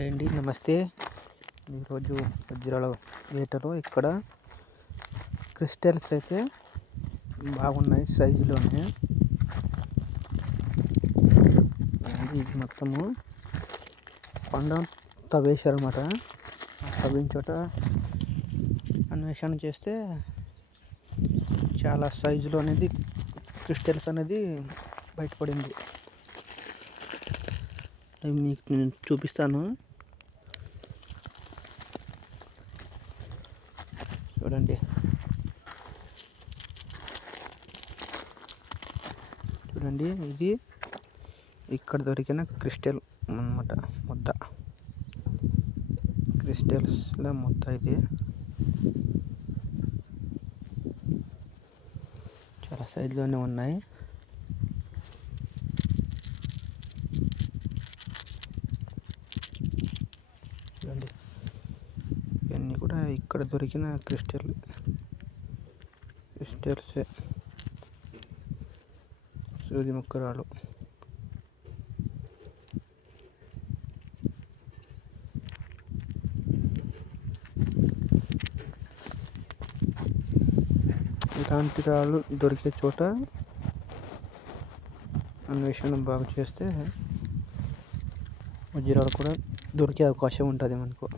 Hi అండి, నమస్తే. ఈరోజు వజ్రాల వేటలో ఇక్కడ క్రిస్టల్స్ అయితే బాగున్నాయి సైజులోనే. ఇది మొత్తము కొండ తవ్వేశారన్నమాట. తవ్విన చోట అన్వేషణ చేస్తే చాలా సైజులో అనేది క్రిస్టల్స్ అనేది బయటపడింది. అవి మీకు నేను చూపిస్తాను, చూడండి. ఇది ఇక్కడ దొరికిన క్రిస్టల్ అన్నమాట. ముద్ద క్రిస్టల్స్లో ముద్ద. ఇది చాలా సైజులోనే ఉన్నాయి. చూడండి, ఇవన్నీ కూడా ఇక్కడ దొరికిన క్రిస్టల్స్ సూది ముక్కరాలు. ఇలాంటి రాళ్ళు దొరికే చోట అన్వేషణ బాగా చేస్తే వజ్రాలు కూడా దొరికే అవకాశం ఉంటుంది మనకు.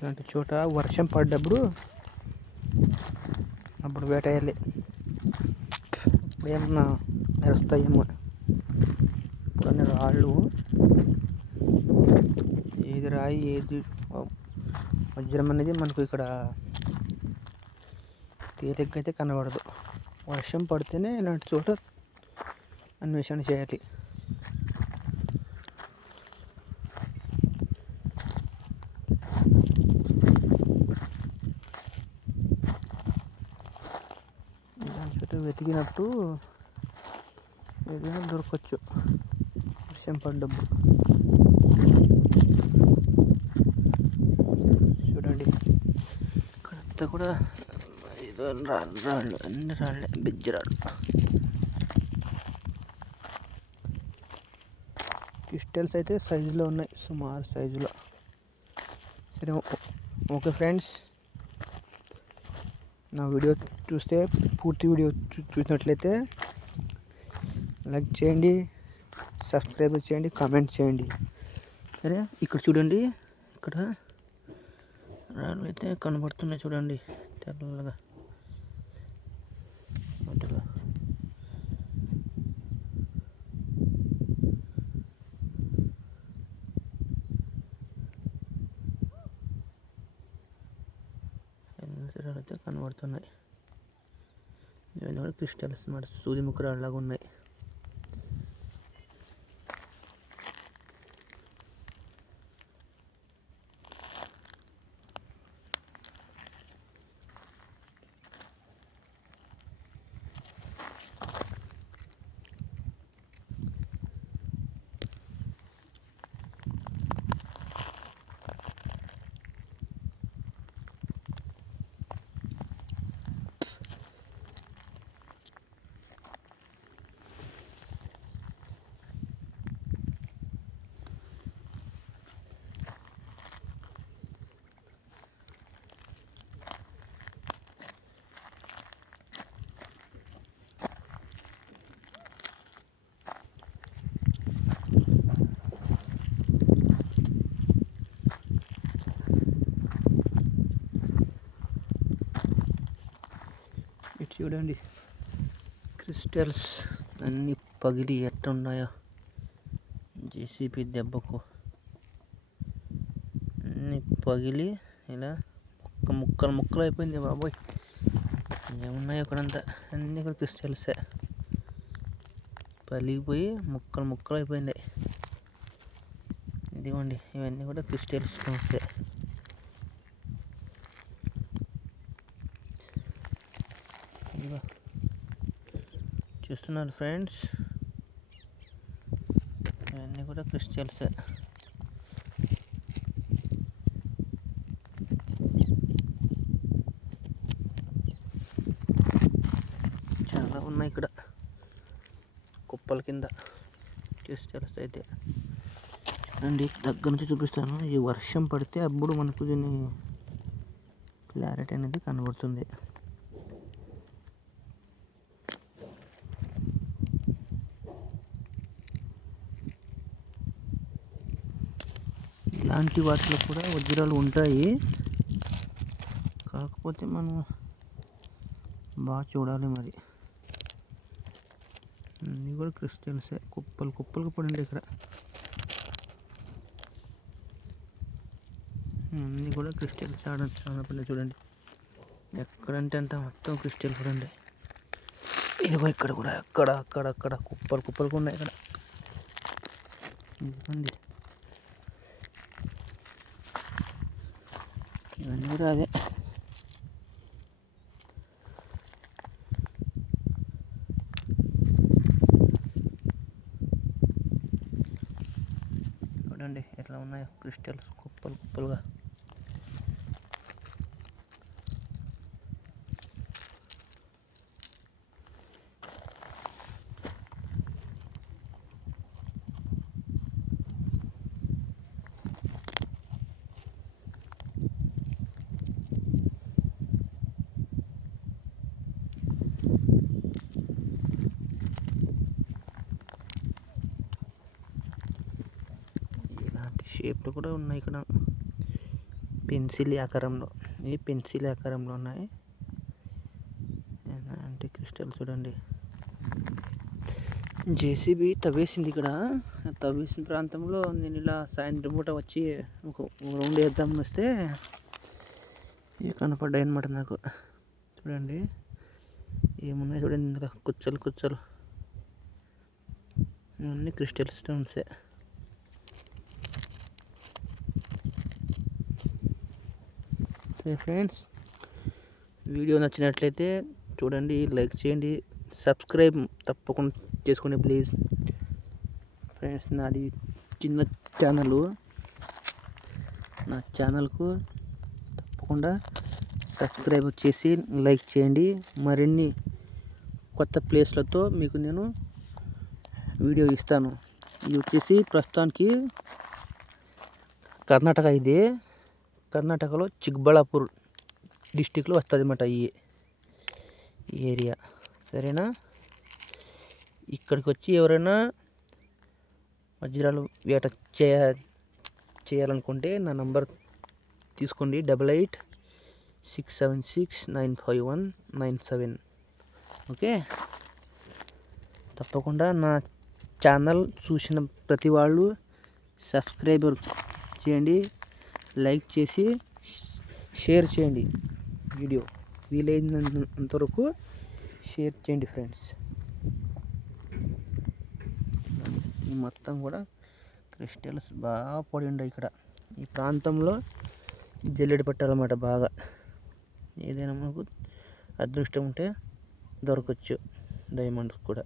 ఇలాంటి చోట వర్షం పడ్డప్పుడు అప్పుడు వేటేయాలి. ఏమన్నా మెరుస్తాయేమో. కొన్ని రాళ్ళు, ఏది రాయి ఏది వజ్రం అనేది మనకు ఇక్కడ తేలిగ్గా అయితే కనబడదు. వర్షం పడితేనే ఇలాంటి చోట అన్వేషణ చేయాలి. ఇలాంటి చోట వెతికినట్టు ఏదైనా దొరకచ్చు వర్షం పడ్డప్పుడు. చూడండి, ఇక్కడంతా కూడా ఏదో రాళ్ళు, అన్ని రాళ్ళే, బిజ్జరాళ్ళు. క్రిస్టల్స్ అయితే సైజులో ఉన్నాయి, సుమారు సైజులో. సరే, ఓకే ఫ్రెండ్స్, నా వీడియో చూస్తే పూర్తి వీడియో చూసినట్లయితే లైక్ చేయండి, సబ్స్క్రైబ్ చేయండి, కామెంట్ చేయండి. సరే, ఇక్కడ చూడండి, ఇక్కడ రాళ్ళు అయితే కనబడుతున్నాయి. చూడండి, తెల్లగా అటుగా. రాళ్ళు అయితే కనబడుతున్నాయి. ఇవన్నీ కూడా క్రిస్టల్స్ అన్నమాట, సూది ముక్కరాళ్ళలాగా ఉన్నాయి. చూడండి, క్రిస్టల్స్ అన్నీ పగిలి ఎట్టున్నాయో జేసీబీ దెబ్బకు అన్నీ పగిలి ఇలా ముక్కలు ముక్కలు అయిపోయింది బాబోయ్. ఏమున్నాయి అక్కడంతా అన్నీ కూడా క్రిస్టల్సే, పలిగిపోయి ముక్కలు ముక్కలు అయిపోయింది. ఇదిగోండి ఇవన్నీ కూడా క్రిస్టల్ స్టోన్సే. ఇదిగో చూస్తున్నారు ఫ్రెండ్స్, ఇవన్నీ కూడా క్రిస్టల్సే. చాలా ఉన్నాయి ఇక్కడ కుప్పల కింద క్రిస్టల్స్ అయితే. చూడండి దగ్గర నుంచి చూపిస్తాను. ఈ వర్షం పడితే అప్పుడు మనకు దీని క్లారిటీ అనేది కనబడుతుంది. ఇలాంటి వాటిలో కూడా వజ్రాలు ఉంటాయి, కాకపోతే మనం బాగా చూడాలి మరి. అన్నీ కూడా క్రిస్టల్సే, కుప్పలు కుప్పలు పడండి ఇక్కడ. అన్నీ కూడా క్రిస్టల్స్ చాలా పడి చూడండి, ఎక్కడంటే అంత మొత్తం క్రిస్టల్ చూడండి. ఇదిగో ఇక్కడ కూడా అక్కడ అక్కడ అక్కడ కుప్పలు కుప్పలు ఉన్నాయి ఇక్కడ. ఇదిగోండి ఇవన్నీ కూడా అదే. చూడండి ఎట్లా ఉన్నాయో క్రిస్టల్స్ కుప్పలు కుప్పలుగా. షేప్లు కూడా ఉన్నాయి ఇక్కడ, పెన్సిల్ ఆకారంలో. ఇవి పెన్సిల్ ఆకారంలో ఉన్నాయి అంటే క్రిస్టల్. చూడండి జేసీబీ తవ్వేసింది ఇక్కడ. తవ్వేసిన ప్రాంతంలో నేను ఇలా సాయంత్రం పూట వచ్చి ఒక రౌండ్ వేద్దామని వస్తే ఇవి కనపడ్డాయి అన్నమాట నాకు. చూడండి ఏమున్నాయి చూడండి ఇందులో, కుచ్చలు కుచ్చలు. ఇవన్నీ క్రిస్టల్ స్టోన్సే. ఫ్రెండ్స్ వీడియో నచ్చినట్లయితే చూడండి, లైక్ చేయండి, సబ్స్క్రైబ్ తప్పకుండా చేసుకోండి ప్లీజ్ ఫ్రెండ్స్. నాది చిన్న ఛానల్, నా ఛానల్కు తప్పకుండా సబ్స్క్రైబ్ చేసి లైక్ చేయండి. మరిన్ని కొత్త ప్లేస్లతో మీకు నేను వీడియో ఇస్తాను. ఇది వచ్చేసి ప్రస్తుతానికి కర్ణాటక. ఇది కర్ణాటకలో చిక్బళ్ళాపూర్ డిస్టిక్లో వస్తుంది అన్నమాట ఈ ఏరియా. సరేనా? ఇక్కడికి వచ్చి ఎవరైనా వజ్రాలు వేట చేయాలనుకుంటే నా నంబర్ తీసుకోండి, 8867695197. ఓకే, తప్పకుండా నా ఛానల్ చూసిన ప్రతి వాళ్ళు సబ్స్క్రైబర్ చేయండి, లైక్ చేసి షేర్ చేయండి. వీడియో వీలైనంత వరకు షేర్ చేయండి ఫ్రెండ్స్. మొత్తం కూడా క్రిస్టల్స్ బాగా పడి ఉన్నాయి ఇక్కడ. ఈ ప్రాంతంలో జల్లెడ పట్టాలన్నమాట బాగా. ఏదైనా మనకు అదృష్టం ఉంటే దొరకచ్చు డైమండ్స్ కూడా.